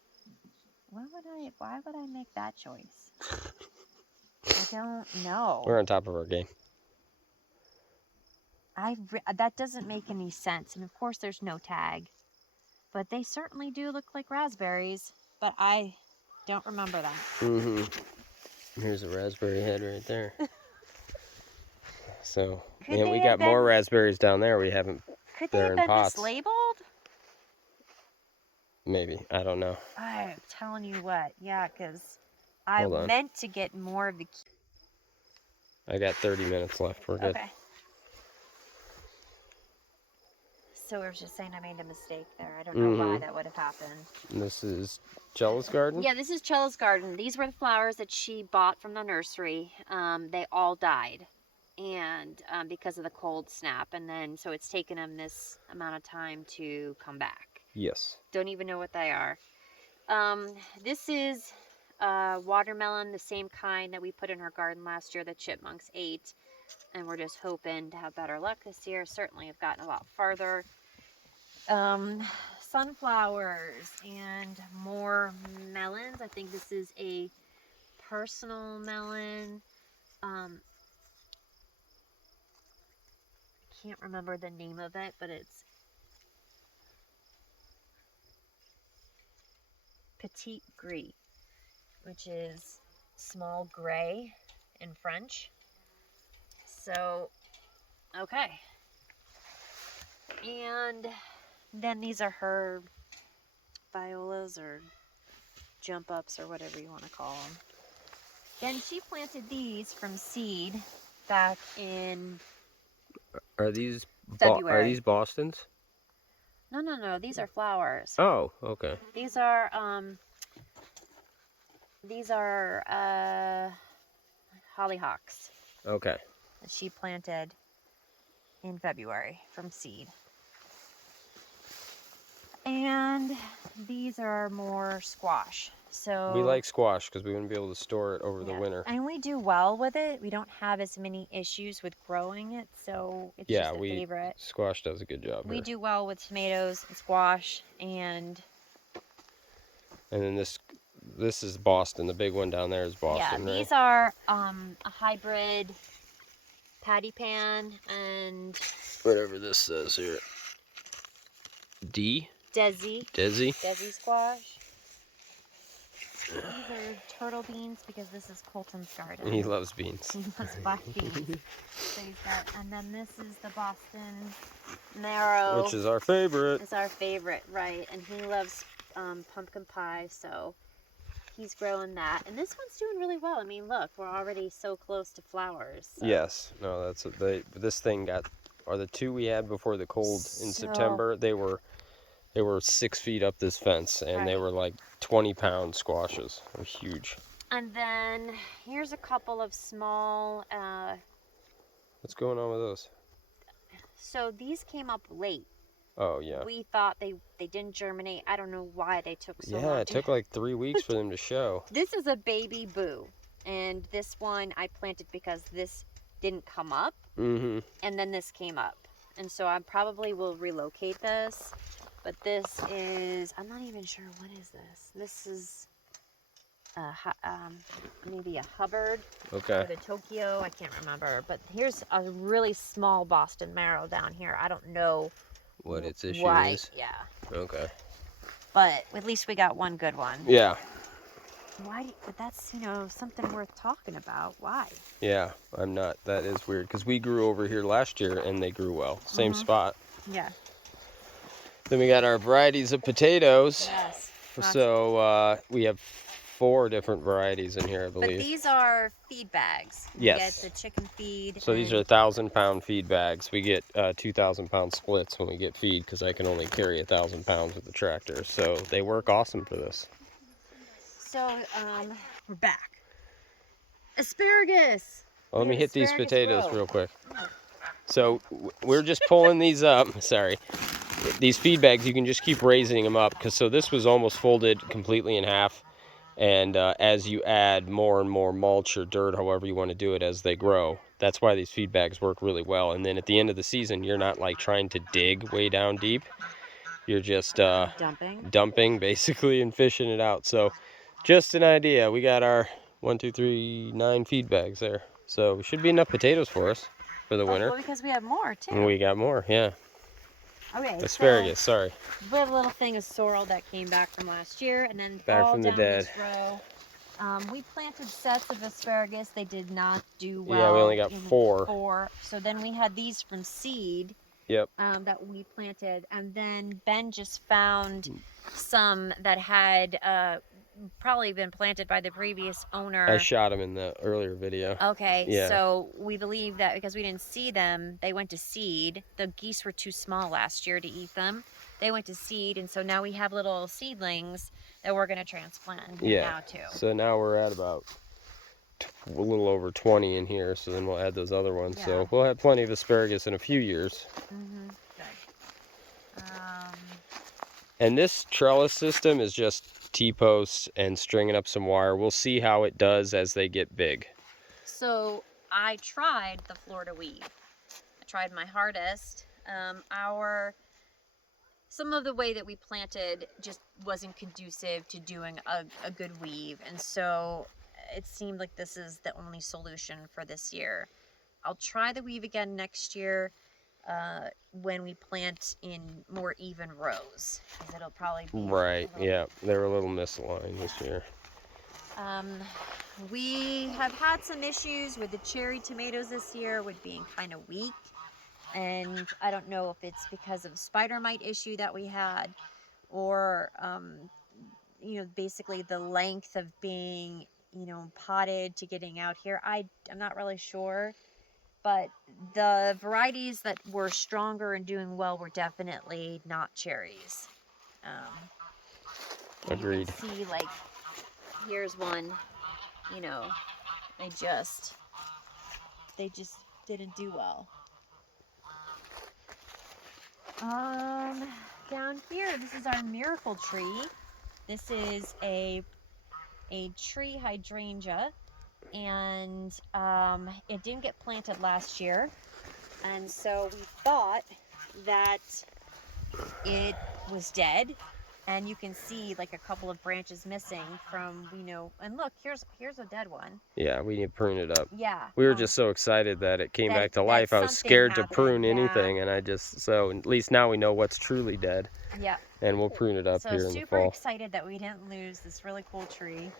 Why would I make that choice? I don't know. We're on top of our game. That doesn't make any sense. And of course there's no tag. But they certainly do look like raspberries. But I don't remember that. Mm-hmm. Here's a raspberry head right there. So, and we got more raspberries down there. We haven't. Could they have been mislabeled? Maybe. I don't know. I'm telling you what. Yeah, because I meant to get more of the. I got 30 minutes left. We're good. Okay. So I was just saying I made a mistake there. I don't know why that would have happened. And this is Chella's garden? Yeah, this is Chella's garden. These were the flowers that she bought from the nursery. They all died. And because of the cold snap. And then, so it's taken them this amount of time to come back. Yes. Don't even know what they are. This is watermelon, the same kind that we put in our garden last year that chipmunks ate. And we're just hoping to have better luck this year. Certainly have gotten a lot farther. Sunflowers and more melons. I think this is a personal melon. I can't remember the name of it, but it's Petit Gris, which is small gray in French. So, okay. And then these are her violas or jump ups or whatever you want to call them. Then she planted these from seed back in Are these February. Are these Bostons? No, these are flowers. Oh, okay. These are hollyhocks. Okay. That she planted in February from seed. And these are more squash. So we like squash because we wouldn't be able to store it over the winter. And we do well with it. We don't have as many issues with growing it, so it's just a favorite. Squash does a good job. We do well with tomatoes and squash and then this is Boston. The big one down there is Boston, yeah, these are a hybrid patty pan and whatever this says here. Desi Desi squash. These are turtle beans because this is Colton's garden. He loves beans. He loves black beans. So he's got, and then this is the Boston marrow. Which is our favorite. It's our favorite, right? And he loves pumpkin pie, so he's growing that. And this one's doing really well. I mean, look, we're already so close to flowers. So. Yes. No, that's this thing got, or the two we had before the cold in September, they were 6 feet up this fence, and they were like 20-pound squashes. They're huge. And then here's a couple of small. What's going on with those? So these came up late. Oh, yeah. We thought they didn't germinate. I don't know why they took so long. Yeah, it took like 3 weeks for them to show. This is a baby boo. And this one I planted because this didn't come up. Mm-hmm. And then this came up. And so I probably will relocate this. But this is, I'm not even sure, what is this? This is maybe a Hubbard. Okay. Or the Tokyo, I can't remember. But here's a really small Boston marrow down here. I don't know what its issue is. Yeah. Okay. But at least we got one good one. Yeah. Why? But that's, something worth talking about. Why? Yeah, I'm not. That is weird because we grew over here last year and they grew well. Same spot. Yeah. Then we got our varieties of potatoes. Yes. So we have 4 different varieties in here, I believe. But these are feed bags. Yes. You get the chicken feed. So these are 1,000-pound feed bags. We get 2,000-pound splits when we get feed because I can only carry 1,000 pounds with the tractor. So they work awesome for this. So we're back. Asparagus. Well, let me hit these potatoes real quick. So we're just pulling these up. Sorry. These feed bags, you can just keep raising them up because so this was almost folded completely in half. And as you add more and more mulch or dirt, however you want to do it as they grow, that's why these feed bags work really well. And then at the end of the season, you're not like trying to dig way down deep. You're just dumping basically and fishing it out. So just an idea. We got our 9 feed bags there. So we should be enough potatoes for us for the winter. Well, because we have more too. And we got more, yeah. Okay. Asparagus, sorry. We have a little thing of sorrel that came back from last year, and then Back all from the down dead. this row. We planted sets of asparagus. They did not do well. Yeah, we only got 4. So then we had these from seed. Yep. That we planted, and then Ben just found some that had probably been planted by the previous owner. I shot them in the earlier video. Okay, Yeah. so we believe that because we didn't see them, they went to seed. The geese were too small last year to eat them. They went to seed, and so now we have little seedlings that we're going to transplant now too. So now we're at about a little over 20 in here, so then we'll add those other ones. Yeah. So we'll have plenty of asparagus in a few years. Good. And this trellis system is just T-posts and stringing up some wire. We'll see how it does as they get big. So I tried the Florida weave. I tried my hardest. Some of the way that we planted just wasn't conducive to doing a good weave, and so it seemed like this is the only solution for this year. I'll try the weave again next year when we plant in more even rows, because it'll probably be right. Yeah, they're a little misaligned this year. We have had some issues with the cherry tomatoes this year with being kind of weak, and I don't know if it's because of spider mite issue that we had, or basically the length of being potted to getting out here. I'm not really sure, but the varieties that were stronger and doing well were definitely not cherries. Agreed. You can see, like, here's one, they just didn't do well. Down here, this is our miracle tree. This is a tree hydrangea, and it didn't get planted last year, and so we thought that it was dead, And you can see like a couple of branches missing from, and look, here's a dead one. Yeah, we need to prune it up. Yeah. We were just so excited that it came back to that life. I was something scared to happened, prune yeah. anything, and so at least now we know what's truly dead. Yeah. And we'll prune it up So here in the super fall. excited that we didn't lose this really cool tree.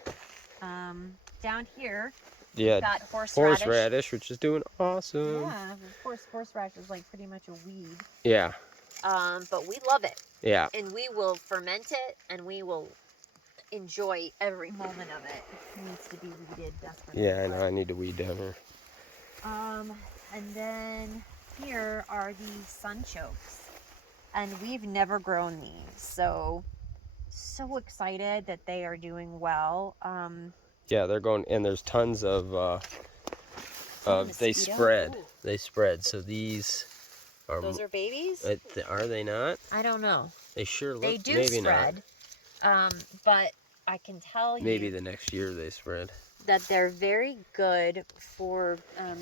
Down here, Yeah, we've got horseradish. Horseradish, which is doing awesome. Yeah, of course, horseradish is like pretty much a weed. Yeah. But we love it. Yeah. And we will ferment it, and we will enjoy every moment of it. It needs to be weeded desperately. Yeah, I know. I need to weed down here. And then here are the sunchokes. And we've never grown these, so excited that they are doing well. Yeah, they're going, and there's tons of they spread. Ooh. They spread. So these are. Those are babies? Are they not? I don't know. They sure look. They do maybe spread. Not. But I can tell you. Maybe the next year they spread. That they're very good for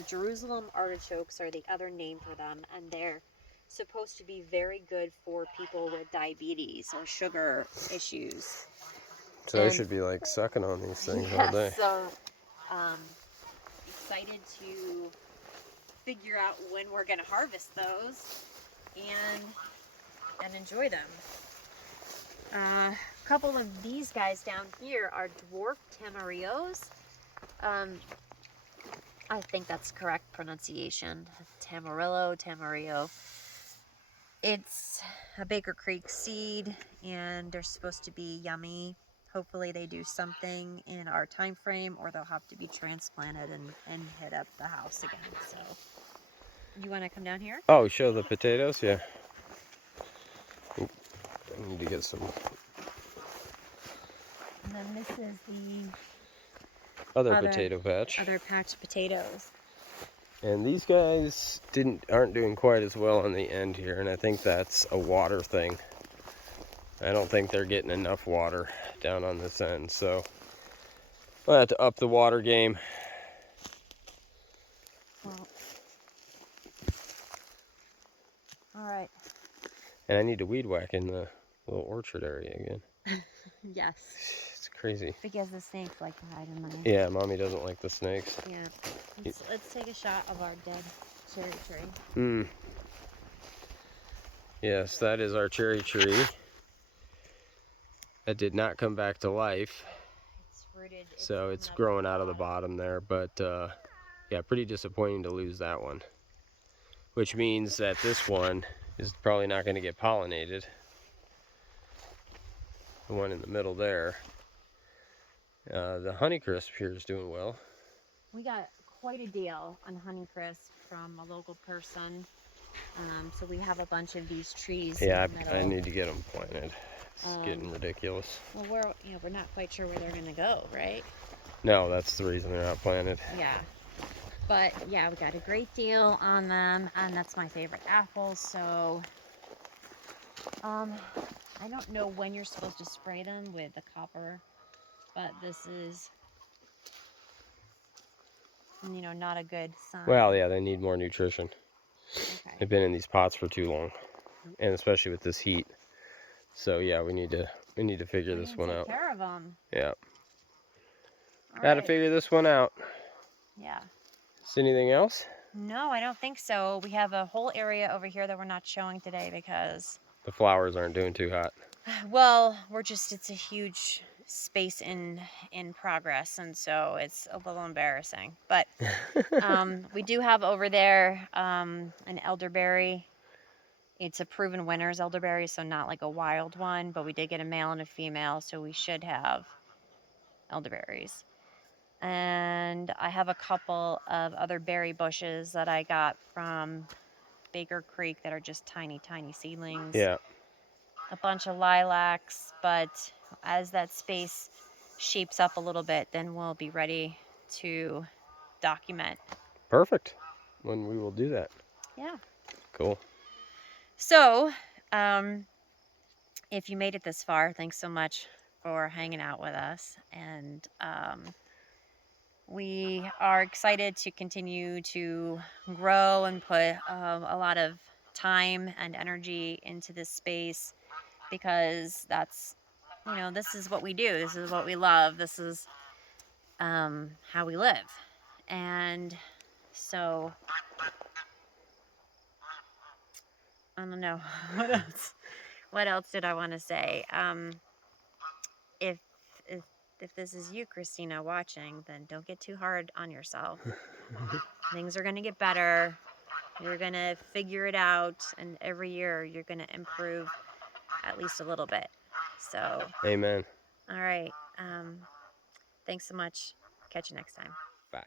Jerusalem artichokes are the other name for them, and they're supposed to be very good for people with diabetes or sugar issues. So they should be like sucking on these things all day. So excited to figure out when we're going to harvest those and enjoy them. A couple of these guys down here are dwarf tamarillos. I think that's correct pronunciation. Tamarillo. It's a Baker Creek seed, and they're supposed to be yummy. Hopefully they do something in our time frame, or they'll have to be transplanted and hit up the house again. So, you want to come down here? Oh, show the potatoes? Yeah. Oop, I need to get some. And then this is the other potato patch. Other patch of potatoes. And these guys aren't doing quite as well on the end here, and I think that's a water thing. I don't think they're getting enough water down on this end, so we'll have to up the water game. Well, all right. And I need to weed whack in the little orchard area again. Yes. It's crazy. Because the snakes like to hide in money. Yeah, Mommy doesn't like the snakes. Yeah. Let's take a shot of our dead cherry tree. Hmm. Yes, that is our cherry tree. That did not come back to life. It's rooted. So it's growing out of the bottom there, but yeah, pretty disappointing to lose that one. Which means that this one is probably not going to get pollinated. The one in the middle there. The Honeycrisp here is doing well. We got quite a deal on Honeycrisp from a local person. So we have a bunch of these trees. Yeah, I need to get them planted. It's getting ridiculous. Well, we're not quite sure where they're going to go, right? No, that's the reason they're not planted. Yeah. But yeah, we got a great deal on them, and that's my favorite apple. So I don't know when you're supposed to spray them with the copper, but this is, not a good sign. Well, yeah, they need more nutrition. Okay. They've been in these pots for too long, and especially with this heat. So yeah, we need to figure this one out. Take care of them. Yeah. Gotta figure this one out. Yeah. Is anything else? No, I don't think so. We have a whole area over here that we're not showing today because the flowers aren't doing too hot. Well, it's a huge space in progress, and so it's a little embarrassing. But we do have over there an elderberry. It's a proven winner's elderberry, so not like a wild one, but we did get a male and a female, so we should have elderberries. And I have a couple of other berry bushes that I got from Baker Creek that are just tiny, tiny seedlings. Yeah. A bunch of lilacs, but as that space shapes up a little bit, then we'll be ready to document. Perfect. When we will do that. Yeah. Cool. So, if you made it this far, thanks so much for hanging out with us. And we are excited to continue to grow and put a lot of time and energy into this space. because that's, you know, this is what we do. This is what we love. This is how we live. And so, I don't know. What else? What else did I want to say? If, if, if this is you, Christina, watching, then don't get too hard on yourself. Things are going to get better. You're going to figure it out. And every year you're going to improve at least a little bit. So, Amen. all right. Thanks so much. Catch you next time. Bye.